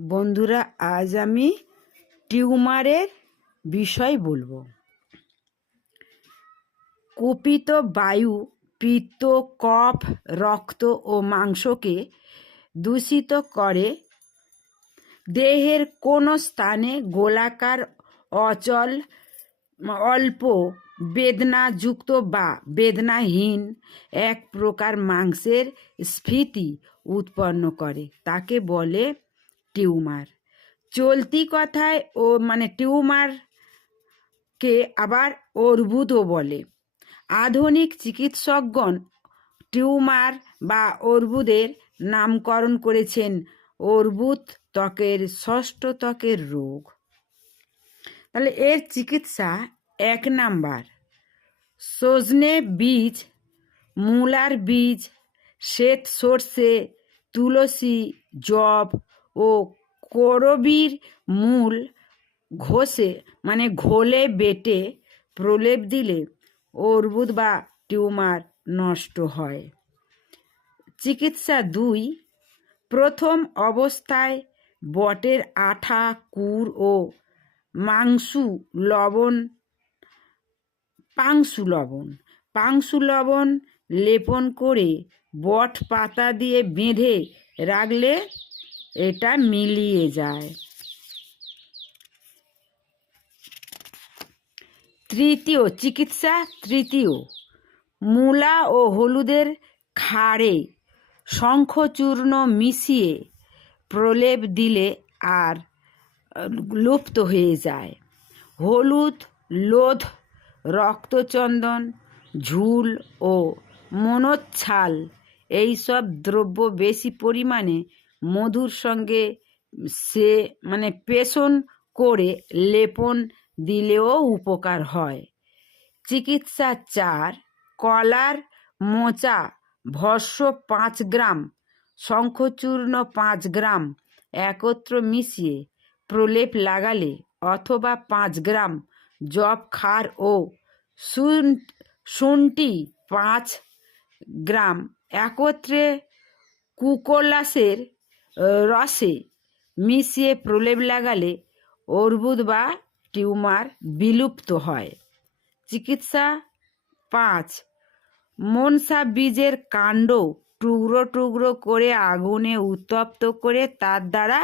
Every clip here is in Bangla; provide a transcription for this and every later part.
বন্ধুরা, আজ আমি টিউমারের বিষয় বলব। কুপিত বায়ু, পিত্ত, কফ, রক্ত ও মাংসকে দূষিত করে দেহের কোনো স্থানে গোলাকার, অচল, অল্প, বেদনাযুক্ত বা বেদনাহীন এক প্রকার মাংসের স্ফীতি উৎপন্ন করে। তাকে বলে টিউমার। চলতি কথায় ও মানে টিউমারকে আবার অর্বুদও বলে। আধুনিক চিকিৎসকগণ টিউমার বা অর্বুদের নামকরণ করেছেন অর্বুদ ত্বকের, ষষ্ঠ ত্বকের রোগ। তাহলে এর চিকিৎসা এক নাম্বার। সজনে বীজ, মূলার বীজ, শ্বেত সর্ষে, তুলসী জব ও করবীর মূল ঘষে মানে ঘোলে বেটে প্রলেপ দিলে অর্বুদ বা টিউমার নষ্ট হয়। চিকিৎসা দুই, প্রথম অবস্থায় বটের আঠা, কুর ও মাংসু লবণ পাংশু লবণ পাংশু লবণ লেপন করে বট পাতা দিয়ে বেঁধে রাখলে এটা মিলিয়ে যায়। তৃতীয়, চিকিৎসা তৃতীয়। মূলা ও হলুদের খাড়ে শঙ্খচূর্ণ মিশিয়ে প্রলেপ দিলে আর লুপ্ত হয়ে যায়। হলুদ, লোধ, রক্তচন্দন, ঝুল ও মনোচ্ছাল, এইসব দ্রব্য বেশি পরিমাণে মধুর সঙ্গে সে মানে পেষণ করে লেপন দিলেও উপকার হয়। চিকিৎসা চার, কলার মোচা, ভস্য পাঁচ গ্রাম, শঙ্খচূর্ণ পাঁচ গ্রাম একত্র মিশিয়ে প্রলেপ লাগালে অথবা পাঁচ গ্রাম জব খার ও শুন শুন্টি পাঁচ গ্রাম একত্রে কুকোলাসের রসে মিশিয়ে প্রলেপ লাগালে অর্বুদ বা টিউমার বিলুপ্ত হয়। চিকিৎসা পাঁচ, মনসা বীজের কাণ্ড টুকরো টুকরো করে আগুনে উত্তপ্ত করে তার দ্বারা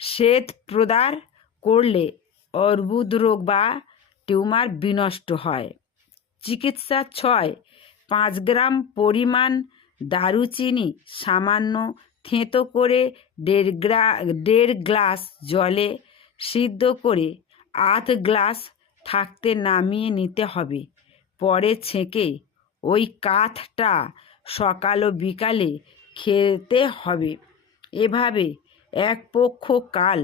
শ্বেত প্রদার করলে অর্বুদ রোগ বা টিউমার বিনষ্ট হয়। চিকিৎসা ছয়, পাঁচ গ্রাম পরিমাণ দারুচিনি সামান্য থেঁতো করে দেড় গ্রা, দেড় গ্লাস জলে সিদ্ধ করে আধ গ্লাস থাকতে নামিয়ে নিতে হবে। পরে ছেঁকে ওই কাঠটা সকাল ও বিকালে খেতে হবে। এভাবে এক পক্ষ কাল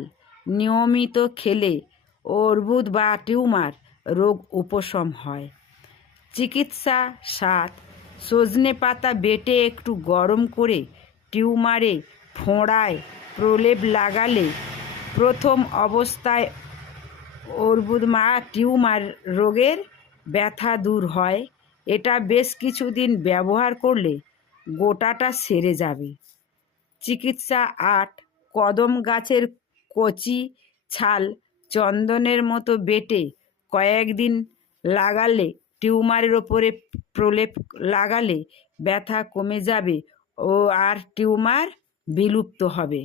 নিয়মিত খেলে অর্বুদ বা টিউমার রোগ উপশম হয়। চিকিৎসা সাত সজনে পাতা বেটে একটু গরম করে টিউমারে ফোঁড়ায়, প্রলেপ লাগালে প্রথম অবস্থায় অর্বুদ মা টিউমার রোগের ব্যথা দূর হয়। এটা বেশ কিছুদিন ব্যবহার করলে গোটাটা সেরে যাবে। চিকিৎসা আট, কদম গাছের কচি ছাল চন্দনের মতো বেটে কয়েকদিন লাগালে টিউমারের ওপরে প্রলেপ লাগালে ব্যথা কমে যাবে ও আর টিউমার বিলুপ্ত হবে।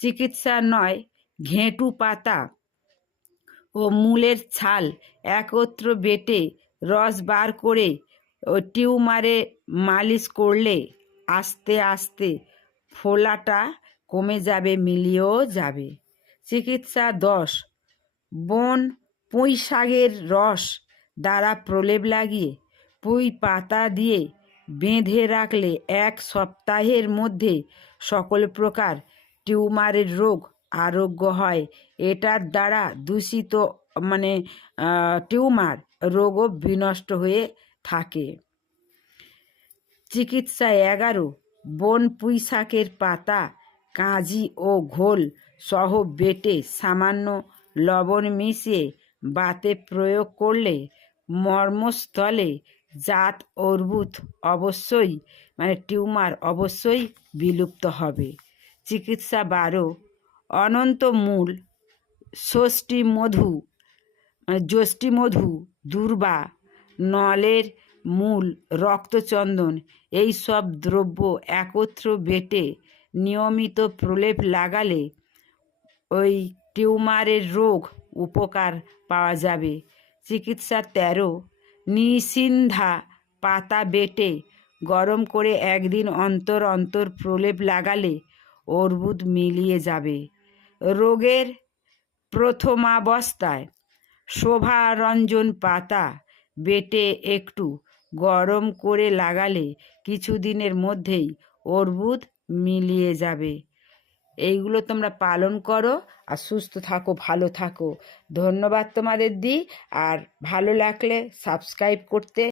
চিকিৎসা নয়, ঘেঁটু পাতা ও মূলের ছাল একত্র বেটে রস বার করে ও টিউমারে মালিশ করলে আস্তে আস্তে ফোলাটা কমে যাবে, মিলিয়েও যাবে। চিকিৎসা দশ, বন পুঁই শাকের রস দ্বারা প্রলেপ লাগিয়ে পুঁই পাতা দিয়ে বেঁধে রাখলে এক সপ্তাহের মধ্যে সকল প্রকার টিউমারের রোগ আরোগ্য হয়। এটার দ্বারা দূষিত মানে টিউমার রোগও বিনষ্ট হয়ে থাকে। চিকিৎসা এগারো, বন পুঁই শাকের পাতা, কাঁজি ও ঘোল সহ বেটে সামান্য লবণ মিশিয়ে বাতে প্রয়োগ করলে মর্মস্থলে জাত অর্বুদ অবশ্যই মানে টিউমার অবশ্যই বিলুপ্ত হবে। চিকিৎসা বারো, অনন্ত মূল, ষষ্ঠী মধু মানে যষ্টি মধু, দুর্বা, নলের মূল, রক্তচন্দন, এই সব দ্রব্য একত্র বেটে নিয়মিত প্রলেপ লাগালে ওই টিউমারের রোগ উপকার পাওয়া যাবে। চিকিৎসা তেরো। নিসিন্ধা পাতা বেটে গরম করে একদিন অন্তর অন্তর প্রলেপ লাগালে অর্বুদ মিলিয়ে যাবে। রোগের প্রথমাবস্থায় শোভারঞ্জন পাতা বেটে একটু গরম করে লাগালে কিছুদিনের মধ্যেই অর্বুদ মিলিয়ে যাবে। এইগুলো তোমরা পালন করো আর সুস্থ থাকো, ভালো থাকো। ধন্যবাদ তোমাদের দিই আর ভালো লাগলে সাবস্ক্রাইব করতে।